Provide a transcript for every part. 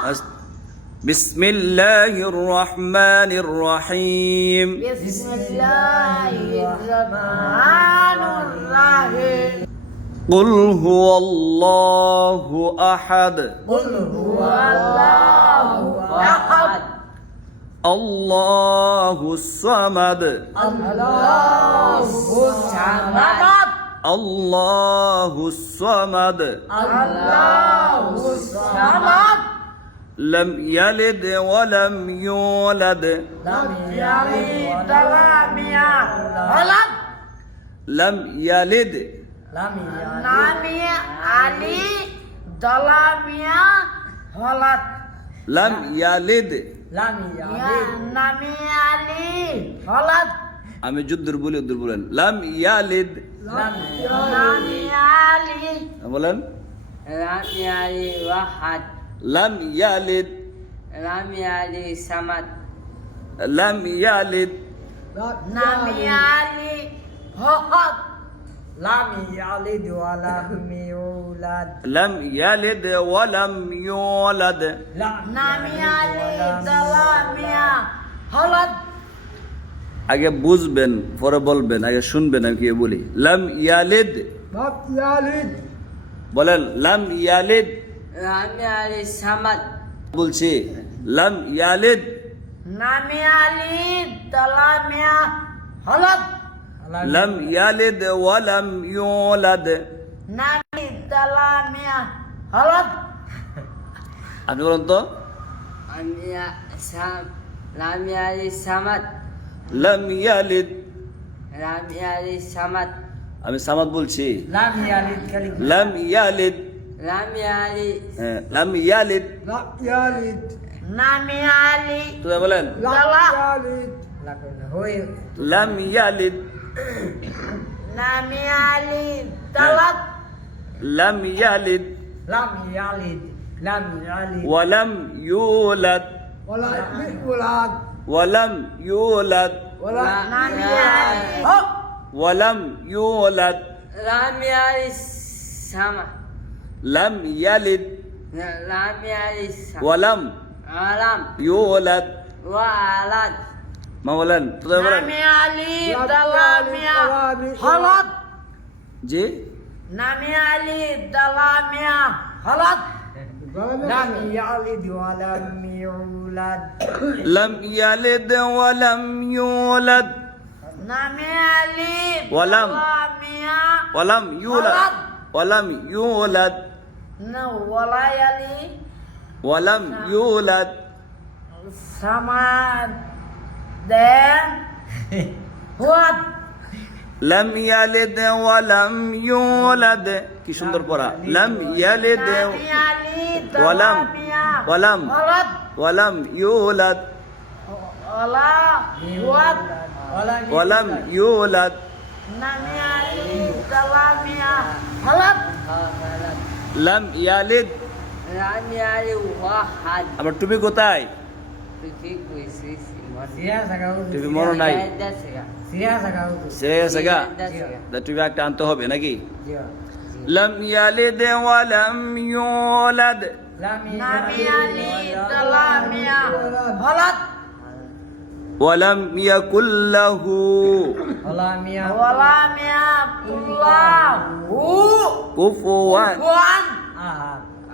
بسم الله الرحمن الرحيم بسم الله الرحمن الرحيم قل هو الله أحد قل هو الله أحد الله الصمد الله الصمد الله الصمد الله الصمد لم يلد ولم يولد لم يلد ولم يولد لم يلد لم يلد ولم يولد لم يلد لم يلد ولد আমি যুদ্ধর বলি উদ্দুর বলেন লাম ইয়ালিদ لم يلد বলেন لم يلد واحد লাম ইয়ালিদ لم يلد صمد লাম ইয়ালিদ لم يلد ولد لم يلد ولم يولد লাম ইয়ালিদ ওয়ালাম ইউলাদ لم يلد ولم يولد আগে বুঝবেন পরে বলবেন আগে শুনবেন আমি কি বলি লাম ইয়ালিদ لم يلد বলেন লাম ইয়ালিদ لم يلد صمد বলছি লাম ইয়ালিদ لم يلد ولم يولد লাম ইয়ালিদ ওয়ালাম ইউলাদ لم يلد ولم يولد আপনি বলেন তো لم يلد صمد লাম ইয়ালিদ لم يلد صمد আমি সামাদ বলছি لم يلد كلمة লাম ইয়ালিদ لم يلد লাম ইয়ালিদ لم يلد لم يلد তো বলেন لم لا. يلد لكن هو লাম ইয়ালিদ لم يلد ولد লাম ইয়ালিদ لم يلد لم يلد ওয়ালাম ইউলাদ ولا يولد ওয়ালাম ইউলাদ ولا لم يلد ওয়ালাم ইউলাদ لم يلد صمد লাম ইয়ালিদ لم يلد صمد ওয়ালাম ولم ইউলাদ ولد মা বলেন তো বলেন لم يلد ولم يولد জি لم يلد ولم يولد لم يلد ولم يولد لم يلد ولم يولد لم يلد ولم. ولم يولد ولم يولد ولا يلد ولم يولد samad then what لم يلد ولم يولد কি সুন্দর পড়া لم يلد لم يلد ولم ولم ولد ولم يولد ولا what ولم يولد لم يلد ولم يولد لم يلد لم يلد واحد আমার টুপি কোথায় টুপি মনে নাই ছেড়ে গেছে গা টুপি একটা আনতে হবে নাকি لم يلد ولم يولد لم يلد ولم يولد ولم يكن له ولم يولد ولم يكن له كفوا أحد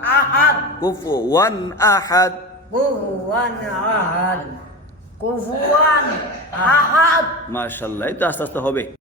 أحد كفوا أحد كفوا أحد كفوا أحد মাশাআল্লাহ এই তো আস্তে আস্তে হবে